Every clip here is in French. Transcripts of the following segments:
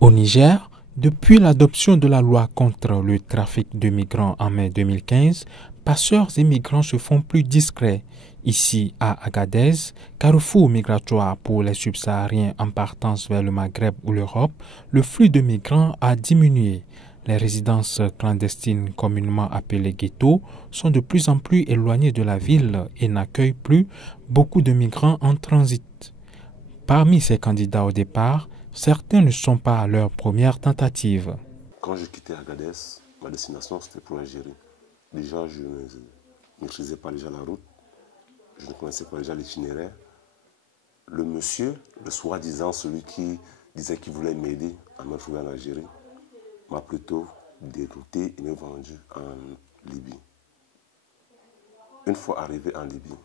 Au Niger, depuis l'adoption de la loi contre le trafic de migrants en mai 2015, passeurs et migrants se font plus discrets. Ici, à Agadez, carrefour migratoire pour les subsahariens en partance vers le Maghreb ou l'Europe, le flux de migrants a diminué. Les résidences clandestines, communément appelées ghettos, sont de plus en plus éloignées de la ville et n'accueillent plus beaucoup de migrants en transit. Parmi ces candidats au départ, certains ne sont pas à leur première tentative. Quand j'ai quitté Agadez, ma destination c'était pour l'Algérie. Déjà, je ne maîtrisais pas déjà la route, je ne connaissais pas déjà l'itinéraire. Le monsieur, le soi-disant, celui qui disait qu'il voulait m'aider à me trouver en Algérie, m'a plutôt dérouté et me vendu en Libye. Une fois arrivé en Libye,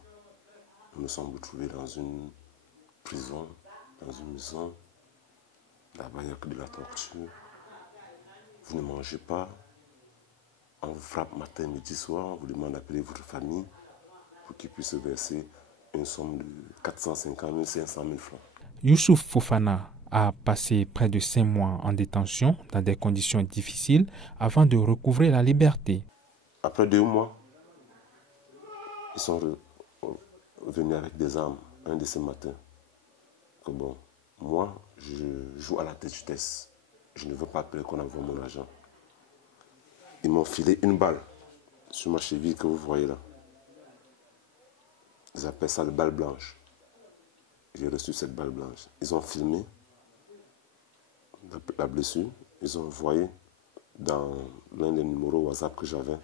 nous nous sommes retrouvés dans une prison, dans une maison. Là-bas, il n'y a que de la torture. Vous ne mangez pas. On vous frappe matin, midi, soir. On vous demande d'appeler votre famille pour qu'ils puissent verser une somme de 450 000, 500 000 francs. Youssouf Fofana a passé près de 5 mois en détention dans des conditions difficiles avant de recouvrer la liberté. Après 2 mois, ils sont venus avec des armes un de ces matins. Que bon, moi, je joue à la tête vitesse. Je ne veux pas qu'on envoie mon argent. Ils m'ont filé une balle sur ma cheville que vous voyez là. Ils appellent ça la balle blanche. J'ai reçu cette balle blanche. Ils ont filmé la blessure. Ils ont envoyé dans l'un des numéros WhatsApp que j'avais.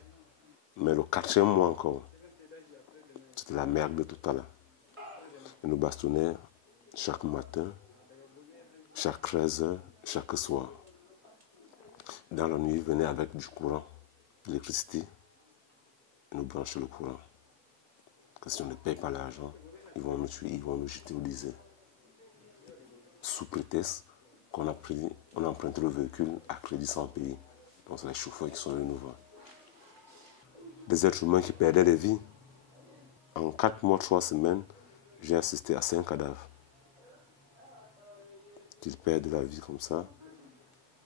Mais le 4e mois encore, c'était la merde totale. Ils nous bastonnaient chaque matin, chaque 13h, chaque soir. Dans la nuit, ils venaient avec du courant, de l'électricité, et nous branchaient le courant. Que si on ne paye pas l'argent, ils vont nous tuer, ils vont nous jeter au disait. Sous prétexte qu'on a emprunté le véhicule à crédit sans payer. Donc c'est les chauffeurs qui sont venus nous voir. Des êtres humains qui perdaient des vies. En 4 mois, 3 semaines, j'ai assisté à 5 cadavres. Qu'ils perdent la vie comme ça.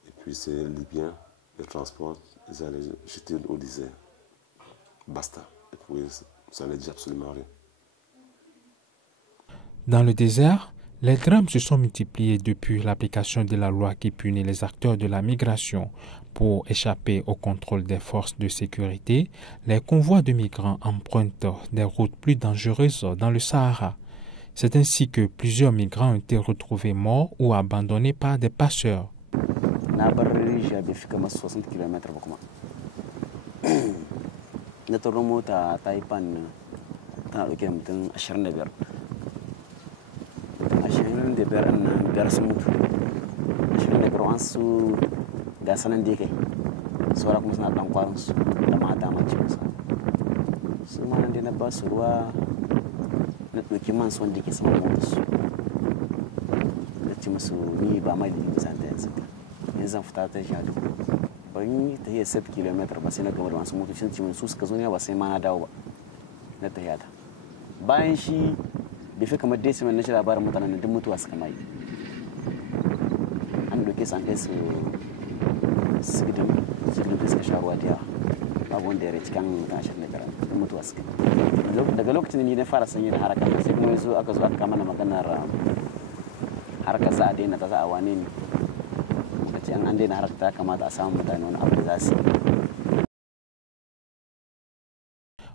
Et puis c'est les Libyens, les transports, ils allaient jeter au désert. Basta. Et puis ça ne dit absolument rien. Dans le désert, les drames se sont multipliés depuis l'application de la loi qui punit les acteurs de la migration. Pour échapper au contrôle des forces de sécurité, les convois de migrants empruntent des routes plus dangereuses dans le Sahara. C'est ainsi que plusieurs migrants ont été retrouvés morts ou abandonnés par des passeurs.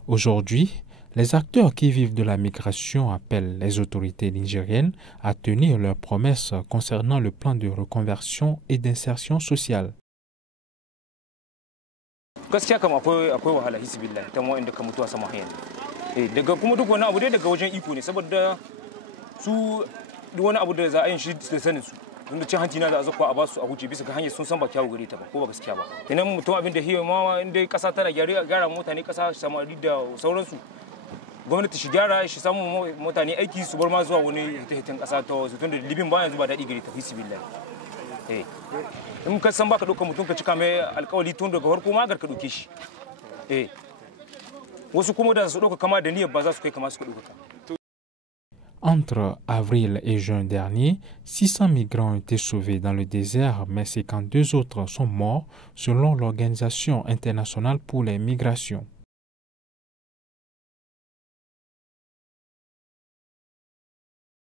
Aujourd'hui, les acteurs qui vivent de la migration appellent les autorités nigériennes à tenir leurs promesses concernant le plan de reconversion et d'insertion sociale. Gaskiya kam akwai wahala hisbillah ta mu inda ka mutuwa sama hanya daga kuma duk wani abu dai daga wajen iko ne saboda su duk wani abu da za a yin shi da sanin su tunda cin hanci na da azakwa a basu a huce bisa ga hanyar sun san ba kyawu gare ta ba ko ba gaskiya ba kenan mutum abin da hiyo ma inda kasa tana gyara mutane kasa samari da sauransu gwamnati shi gyara shi samu mutane aiki su bar ma zuwa wani hitin kasa ta wasu tunda libin ba yanzu ba daɗi gare ta hisbillah in ka san baka ɗaukar mutum ka cika mai alƙawari tun daga farko ma ka ɗauke shi wasu kuma da su ɗauka kama da niyyar ba za su kai kama su ɗauka. Entre avril et juin dernier, 600 migrants ont été sauvés dans le désert, mais 52 autres sont morts selon l'Organisation internationale pour les migrations.